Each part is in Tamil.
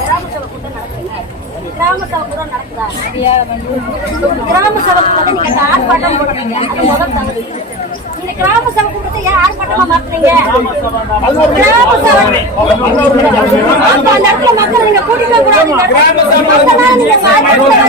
கிராம சபை கூட்டம் நடக்குதுங்க. கிராம சபை கூட்டம் நடக்குதா? கிராம சபை கூட்டத்தை நீங்க இந்த ஆர்ப்பாட்டம் போடுறீங்க. அது முதல் இந்த கிராம சபை கூட்டத்தை ஏன் ஆர்ப்பாட்டமா மாத்துறீங்க? கிராம சபை அந்த இடத்துல நீங்க கூட்டிட்டு கூடாது. இந்த இடத்துல. அதனால நீங்க ஆர்ப்பாட்டத்தை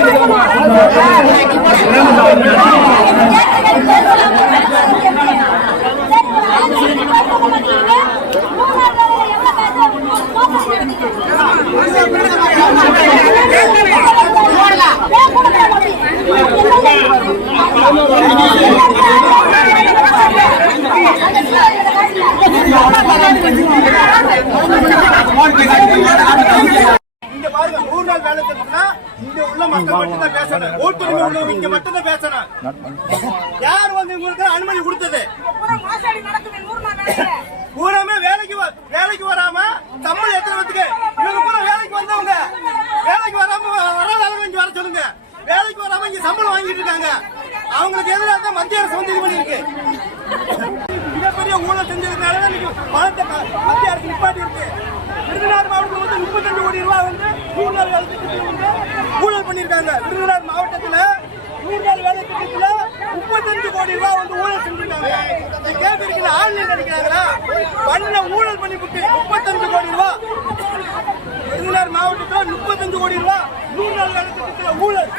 இங்க பாருங்க நூறு நாள் வேலை திட்டம்னா இங்க உள்ள மக்கள் மட்டும் தான் பேசணும். ஓட்டுரிமை உள்ளவங்க இங்க மட்டும் தான் பேசணும். யார் வந்து உங்களுக்கு அனுமதி கொடுத்தது? பூராமே வேலைக்கு வ- வேலைக்கு வராம சம்பளம் எத்தனை இவங்க பூரா வேலைக்கு வந்தவங்க. வேலைக்கு வராம வராத அளவு இங்க வர சொல்லுங்க. வேலைக்கு வராம இங்க சம்பளம் வாங்கிட்டு இருக்காங்க. அவங்களுக்கு எதிராக தான் மத்திய அரசு வந்து இது பண்ணிருக்கு மிகப்பெரிய ஊழல் செஞ்சதுனால தான் இன்னைக்கு பணத்தை மத்திய அரசு நிப்பாட்டி இருக்கு விருதுநகர் மாவட்டத்தில் வந்து முப்பத்தஞ்சு கோடி ரூபாய் வந்து நூறு நாள் வேலை திட்டத்தில் வந்து ஊழல் பண்ணியிருக்காங்க. விருதுநகர் மாவட்டத்தில் நூறு நாள் வேலை திட்டத்தில் முப்பத்தஞ்சு கோடி ரூபாய் வந்து ஊழல் செஞ்சிருக்காங்க. இந்த கேட்கறீங்களா ஆன்லைன் நினைக்கிறாங்களா பண்ண ஊழல் பண்ணி விட்டு முப்பத்தஞ்சு கோடி ரூபாய். விருதுநகர் மாவட்டத்தில் முப்பத்தஞ்சு கோடி ரூபாய் நூறு நாள் வேலை திட்டத்தில் ஊழல்.